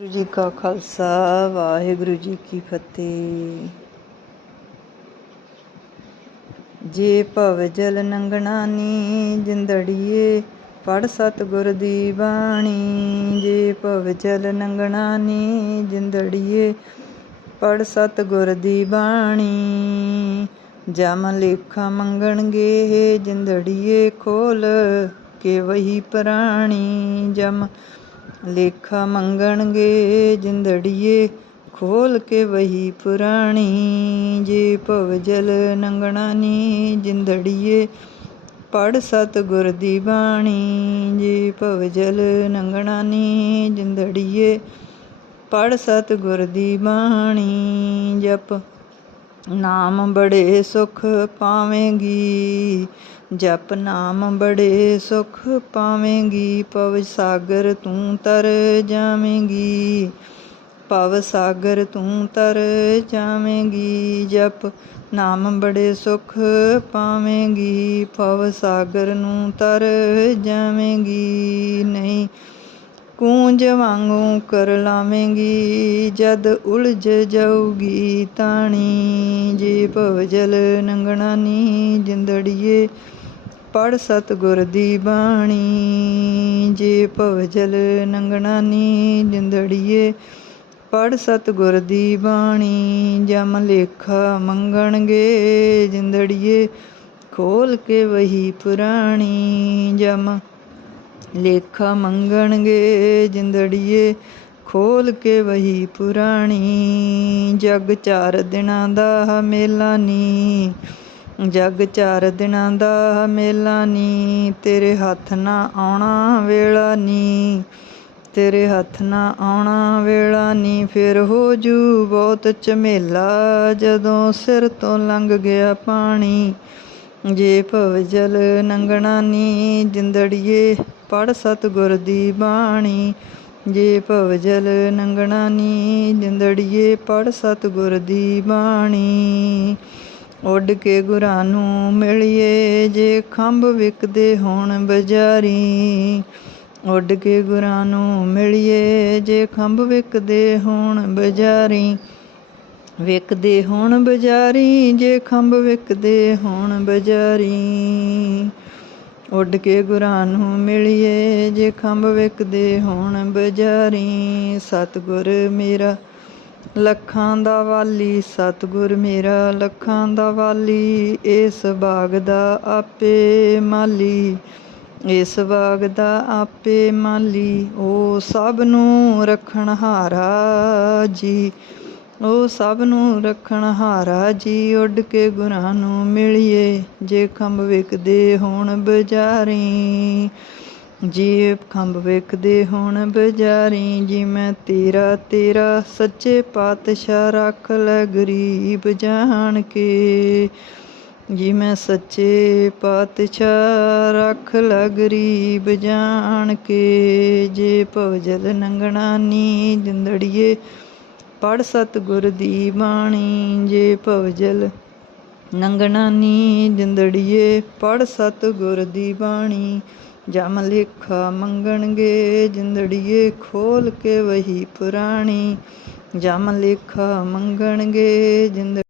ਵਾਹਿਗੁਰੂ ਜੀ ਕਾ ਖਾਲਸਾ, ਵਾਹਿਗੁਰੂ ਜੀ ਕੀ ਫਤਿਹ। ਜੇ ਭਵ ਜਲ ਨੰਗਣਾ ਨੀ, ਜਿੰਦੜੀਏ ਪੜ ਸਤਿਗੁਰ ਦੀ ਬਾਣੀ। ਜੇ ਭਵ ਜਲ ਨੰਗਣਾ ਨੀ, ਜਿੰਦੜੀਏ ਪੜ ਸਤਿਗੁਰ ਦੀ ਬਾਣੀ। ਜਮ ਲੇਖਾ ਮੰਗਣਗੇ, ਜਿੰਦੜੀਏ ਖੋਲ ਕੇ ਵਹੀ ਪ੍ਰਾਣੀ। ਜਮ ਲੇਖਾ ਮੰਗਣਗੇ ਜਿੰਦੜੀਏ, ਖੋਲ ਕੇ ਵਹੀ ਪੁਰਾਣੀ। ਜੇ ਭਵ ਜਲ ਨੰਗਣਾ ਨੀ ਜਿੰਦੜੀਏ ਪੜ ਸਤਿਗੁਰ ਦੀ ਬਾਣੀ। ਜੇ ਭਵ ਜਲ ਨੰਗਣਾ ਨੀ ਜਿੰਦੜੀਏ ਪੜ ਸਤਿਗੁਰ ਦੀ ਬਾਣੀ। ਜਪ ਨਾਮ ਬੜੇ ਸੁਖ ਪਾਵੇਂਗੀ, ਜਪ ਨਾਮ ਬੜੇ ਸੁਖ ਪਾਵੇਂਗੀ, ਪਵ ਸਾਗਰ ਤੂੰ ਤਰ ਜਾਵੇਂਗੀ, ਪਵ ਸਾਗਰ ਤੂੰ ਤਰ ਜਾਵੇਂਗੀ, ਜਪ ਨਾਮ ਬੜੇ ਸੁਖ ਪਾਵੇਂਗੀ, ਪਵ ਸਾਗਰ ਨੂੰ ਤਰ ਜਾਵੇਂਗੀ ਕੂੰਜ ਵਾਂਗੂ ਕਰ ਲਾਵੇਂਗੀ, ਜਦ ਉਲਝ ਜਾਊਗੀ ਤਾਣੀ। ਜੇ ਭਵ ਜਲ ਨੰਗਣਾ ਨੀ ਜਿੰਦੜੀਏ ਪੜ ਸਤਿਗੁਰ ਦੀ ਬਾਣੀ। ਜੇ ਭਵ ਜਲ ਨੰਗਣਾ ਨੀ ਜਿੰਦੜੀਏ ਪੜ ਸਤਿਗੁਰ ਦੀ ਬਾਣੀ। ਜਮ ਲੇਖਾ ਮੰਗਣਗੇ ਜਿੰਦੜੀਏ, ਖੋਲ ਕੇ ਵਹੀ ਪੁਰਾਣੀ। ਜਮ ਲੇਖਾ ਮੰਗਣਗੇ ਜਿੰਦੜੀਏ, ਖੋਲ ਕੇ ਵਹੀ ਪੁਰਾਣੀ। ਜਗ ਚਾਰ ਦਿਨਾਂ ਦਾ ਮੇਲਾ ਨੀ। ਜਗ ਚਾਰ ਦਿਨਾਂ ਦਾ ਮੇਲਾ ਨੀ। ਤੇਰੇ ਹੱਥ ਨਾ ਆਉਣਾ ਵੇਲਾ ਨੀ। ਤੇਰੇ ਹੱਥ ਨਾ ਆਉਣਾ ਵੇਲਾ ਨੀ। ਫਿਰ ਹੋ ਜੂ ਬਹੁਤ ਝਮੇਲਾ। ਜਦੋਂ ਸਿਰ ਤੋਂ ਲੰਘ ਗਿਆ ਪਾਣੀ। ਜੇ ਭਵ ਜਲ ਨੰਗਣਾ ਨੀ ਜਿੰਦੜੀਏ, ਪੜ ਸਤਿਗੁਰ ਦੀ ਬਾਣੀ। ਜੇ ਭਵ ਜਲ ਨੰਗਣਾ ਨੀ ਜਿੰਦੜੀਏ, ਪੜ ਸਤਿਗੁਰ ਦੀ ਬਾਣੀ। ਉੱਡ ਕੇ ਗੁਰਾਂ ਨੂੰ ਮਿਲਿਏ, ਜੇ ਖੰਭ ਵਿਕਦੇ ਹੋਣ ਬਜ਼ਾਰੀ। ਉੱਡ ਕੇ ਗੁਰਾਂ ਨੂੰ ਮਿਲਿਏ, ਜੇ ਖੰਭ ਵਿਕਦੇ ਹੋਣ ਬਜ਼ਾਰੀ। ਵਿਕਦੇ ਹੋਣ ਬਜ਼ਾਰੀ, ਜੇ ਖੰਭ ਵਿਕਦੇ ਹੋਣ ਬਜ਼ਾਰੀ। ਉੱਡ ਕੇ ਗੁਰਾਂ ਨੂੰ ਮਿਲਿਏ, ਜੇ ਖੰਭ ਵਿਕਦੇ ਹੋਣ ਬਜ਼ਾਰੀ। ਸਤਿਗੁਰ ਮੇਰਾ, ਲੱਖਾਂ ਦਾ ਵਾਲੀ। ਸਤਿਗੁਰ ਮੇਰਾ, ਲੱਖਾਂ ਦਾ ਵਾਲੀ। ਇਸ ਬਾਗ ਦਾ ਆਪੇ ਮਾਲੀ। ਇਸ ਬਾਗ ਦਾ ਆਪੇ ਮਾਲੀ। ਉਹ ਸਭ ਨੂੰ ਰੱਖਣ ਹਾਰਾ ਜੀ। ਉਹ ਸਭ ਨੂੰ ਰੱਖਣ ਹਾਰਾ ਜੀ ਉੱਡ ਕੇ ਗੁਰਾਂ ਨੂੰ ਮਿਲਿਏ, ਜੇ ਖੰਭ ਵਿਕਦੇ ਹੋਣ ਬਜ਼ਾਰੀ। ਜੀ ਖੰਭ ਵੇਖਦੇ ਹੋਣ ਬਜ਼ਾਰੀ ਜੀ ਮੈਂ ਤੇਰਾ ਤੇਰਾ ਸੱਚੇ ਪਾਤਸ਼ਾਹ ਰੱਖ ਲੈ ਗਰੀਬ ਜਾਣ ਕੇ। ਜੀ ਮੈਂ ਸੱਚੇ ਪਾਤਸ਼ਾਹ ਰੱਖ ਲੈ ਗਰੀਬ ਜਾਣ ਕੇ। ਜੇ ਭਵਜਲ ਨੰਗਣਾ ਨੀ ਜਿੰਦੜੀਏ ਪੜ ਸਤਿਗੁਰ ਦੀ ਬਾਣੀ, ਜੇ ਭਵਜਲ ਨੰਗਣਾ ਨੀ ਜਿੰਦੜੀਏ ਪੜ ਸਤਿਗੁਰ ਦੀ ਬਾਣੀ, ਜਮ ਲੇਖਾ ਮੰਗਣਗੇ, ਜਿੰਦੜੀਏ ਖੋਲ ਕੇ ਵਹੀ ਪੁਰਾਣੀ, ਜਮ ਲੇਖਾ ਮੰਗਣਗੇ, ਜਿੰਦ